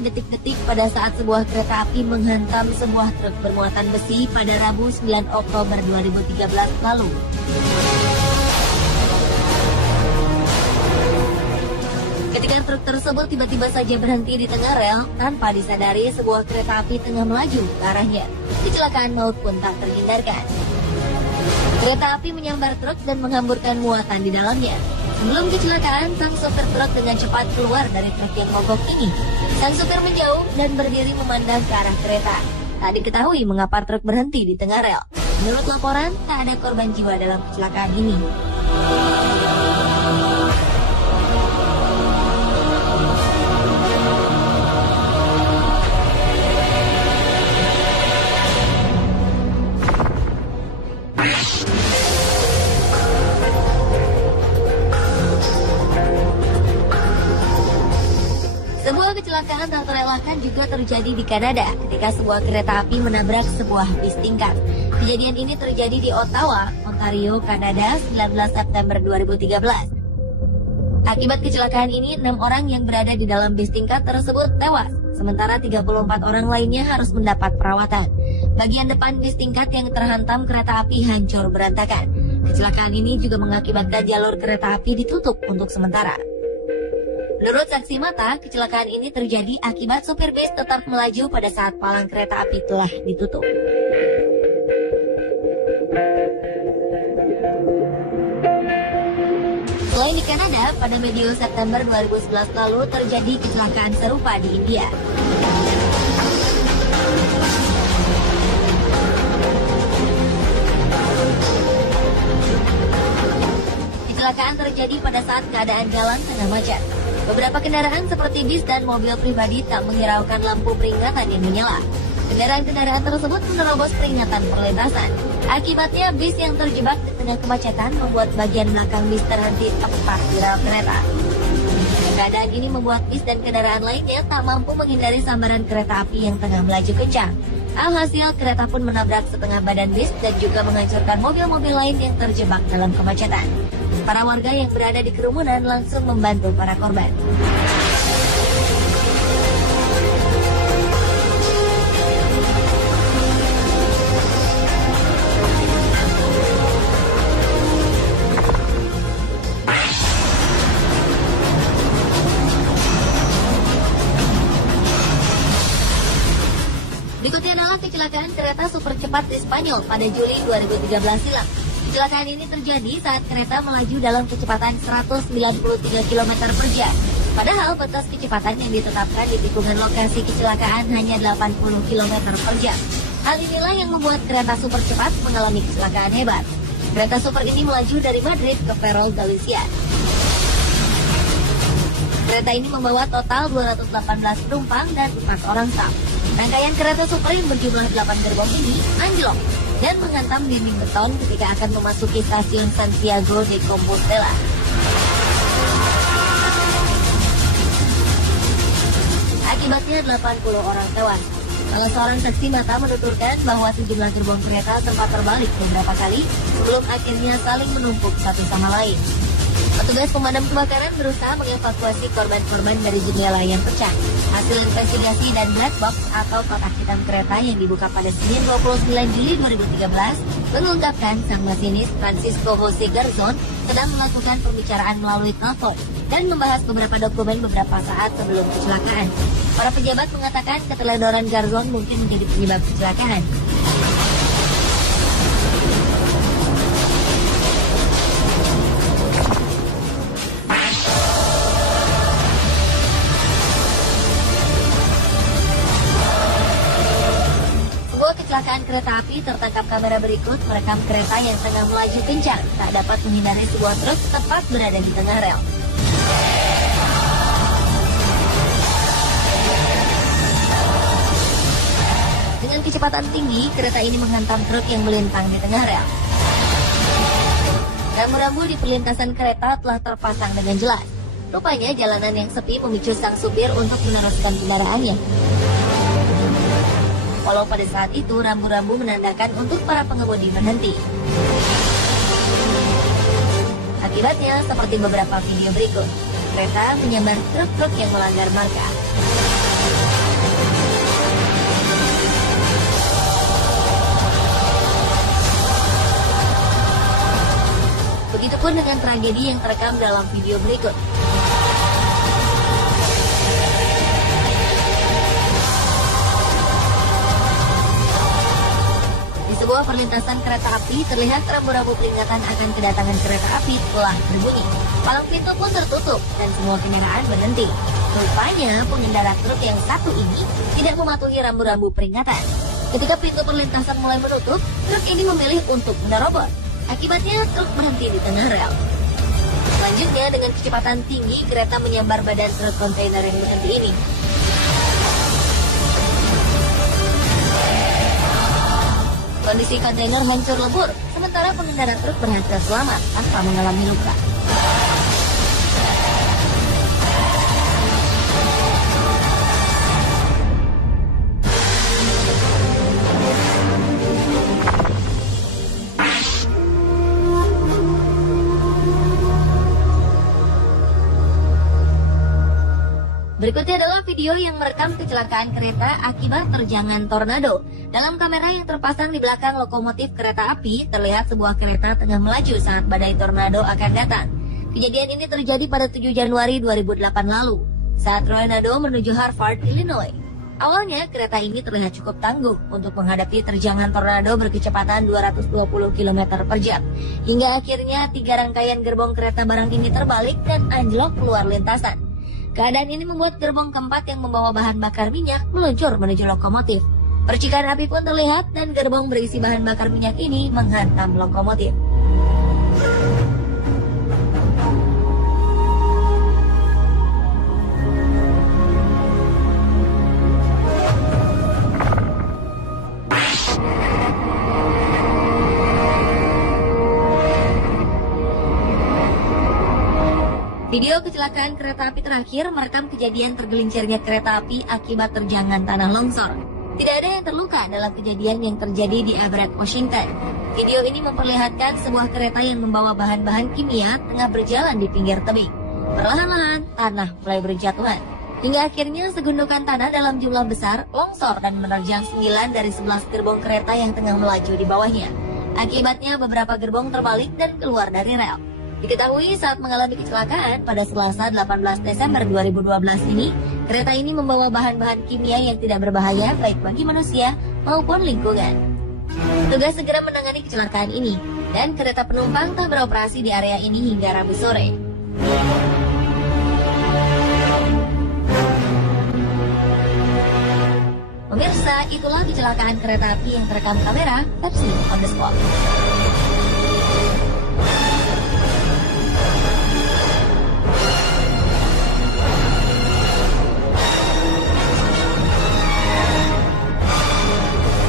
detik-detik pada saat sebuah kereta api menghantam sebuah truk bermuatan besi pada Rabu 9 Oktober 2013 lalu. Ketika truk tersebut tiba-tiba saja berhenti di tengah rel tanpa disadari sebuah kereta api tengah melaju ke arahnya. Kecelakaan maut pun tak terhindarkan. Kereta api menyambar truk dan menghamburkan muatan di dalamnya. Sebelum kecelakaan, sang sopir truk dengan cepat keluar dari truk yang mogok ini. Sang sopir menjauh dan berdiri memandang ke arah kereta. Tak diketahui mengapa truk berhenti di tengah rel. Menurut laporan, tak ada korban jiwa dalam kecelakaan ini. Sebuah kecelakaan tak terelakkan juga terjadi di Kanada ketika sebuah kereta api menabrak sebuah bis tingkat. Kejadian ini terjadi di Ottawa, Ontario, Kanada, 19 September 2013. Akibat kecelakaan ini, 6 orang yang berada di dalam bis tingkat tersebut tewas, sementara 34 orang lainnya harus mendapat perawatan. Bagian depan bis tingkat yang terhantam kereta api hancur berantakan. Kecelakaan ini juga mengakibatkan jalur kereta api ditutup untuk sementara. Menurut saksi mata, kecelakaan ini terjadi akibat sopir bis tetap melaju pada saat palang kereta api telah ditutup. Selain di Kanada, pada medio September 2011 lalu terjadi kecelakaan serupa di India. Kecelakaan terjadi pada saat keadaan jalan tengah macet. Beberapa kendaraan seperti bis dan mobil pribadi tak menghiraukan lampu peringatan yang menyala. Kendaraan-kendaraan tersebut menerobos peringatan perlintasan. Akibatnya bis yang terjebak di tengah kemacetan membuat bagian belakang bis terhenti tepat di rel kereta. Keadaan ini membuat bis dan kendaraan lainnya tak mampu menghindari sambaran kereta api yang tengah melaju kencang. Alhasil kereta pun menabrak setengah badan bis dan juga menghancurkan mobil-mobil lain yang terjebak dalam kemacetan. Para warga yang berada di kerumunan langsung membantu para korban. Berikutnya adalah kecelakaan kereta super cepat di Spanyol pada Juli 2013 silam. Kecelakaan ini terjadi saat kereta melaju dalam kecepatan 193 km per jam. Padahal batas kecepatan yang ditetapkan di tikungan lokasi kecelakaan hanya 80 km per jam. Hal inilah yang membuat kereta super cepat mengalami kecelakaan hebat. Kereta super ini melaju dari Madrid ke Ferrol, Galicia. Kereta ini membawa total 218 penumpang dan 4 orang staf. Rangkaian kereta super yang berjumlah 8 gerbong ini anjlok dan menghantam dinding beton ketika akan memasuki stasiun Santiago de Compostela. Akibatnya 80 orang tewas. Salah seorang saksi mata menuturkan bahwa sejumlah gerbong kereta sempat terbalik beberapa kali sebelum akhirnya saling menumpuk satu sama lain. Petugas pemadam kebakaran berusaha mengevakuasi korban-korban dari jendela yang pecah. Hasil investigasi dan black box atau kotak hitam kereta yang dibuka pada Senin 29 Juli 2013 mengungkapkan sang masinis Francisco Jose Garzon sedang melakukan pembicaraan melalui telepon dan membahas beberapa dokumen beberapa saat sebelum kecelakaan. Para pejabat mengatakan keteledoran Garzon mungkin menjadi penyebab kecelakaan. Kecelakaan kereta api tertangkap kamera berikut merekam kereta yang tengah melaju kencang tak dapat menghindari sebuah truk tepat berada di tengah rel. Dengan kecepatan tinggi, kereta ini menghantam truk yang melintang di tengah rel. Rambu-rambu di perlintasan kereta telah terpasang dengan jelas. Rupanya jalanan yang sepi memicu sang supir untuk meneruskan kendaraannya. Walau pada saat itu rambu-rambu menandakan untuk para pengemudi berhenti. Akibatnya seperti beberapa video berikut, kereta menyambar truk-truk yang melanggar marka. maupun dengan tragedi yang terekam dalam video berikut. Di sebuah perlintasan kereta api, terlihat rambu-rambu peringatan akan kedatangan kereta api telah berbunyi. Palang pintu pun tertutup dan semua kendaraan berhenti. Rupanya pengendara truk yang satu ini tidak mematuhi rambu-rambu peringatan. Ketika pintu perlintasan mulai menutup, truk ini memilih untuk menerobos. Akibatnya truk berhenti di tengah rel. Selanjutnya, dengan kecepatan tinggi, kereta menyambar badan truk kontainer yang berhenti ini. Kondisi kontainer hancur lebur, sementara pengendara truk berhasil selamat tanpa mengalami luka. Berikutnya adalah video yang merekam kecelakaan kereta akibat terjangan tornado. Dalam kamera yang terpasang di belakang lokomotif kereta api, terlihat sebuah kereta tengah melaju saat badai tornado akan datang. Kejadian ini terjadi pada 7 Januari 2008 lalu, saat tornado menuju Hartford, Illinois. Awalnya, kereta ini terlihat cukup tangguh untuk menghadapi terjangan tornado berkecepatan 220 km per jam. Hingga akhirnya 3 rangkaian gerbong kereta barang ini terbalik dan anjlok keluar lintasan. Keadaan ini membuat gerbong keempat yang membawa bahan bakar minyak meluncur menuju lokomotif. Percikan api pun terlihat dan gerbong berisi bahan bakar minyak ini menghantam lokomotif. Video kecelakaan kereta api terakhir merekam kejadian tergelincirnya kereta api akibat terjangan tanah longsor. Tidak ada yang terluka dalam kejadian yang terjadi di Everett, Washington. Video ini memperlihatkan sebuah kereta yang membawa bahan-bahan kimia tengah berjalan di pinggir tebing. Perlahan-lahan, tanah mulai berjatuhan. Hingga akhirnya segundukan tanah dalam jumlah besar longsor dan menerjang 9 dari 11 gerbong kereta yang tengah melaju di bawahnya. Akibatnya beberapa gerbong terbalik dan keluar dari rel. Diketahui saat mengalami kecelakaan pada Selasa 18 Desember 2012 ini, kereta ini membawa bahan-bahan kimia yang tidak berbahaya baik bagi manusia maupun lingkungan. Tugas segera menangani kecelakaan ini, dan kereta penumpang tak beroperasi di area ini hingga Rabu sore. Pemirsa, itulah kecelakaan kereta api yang terekam kamera versi on the spot.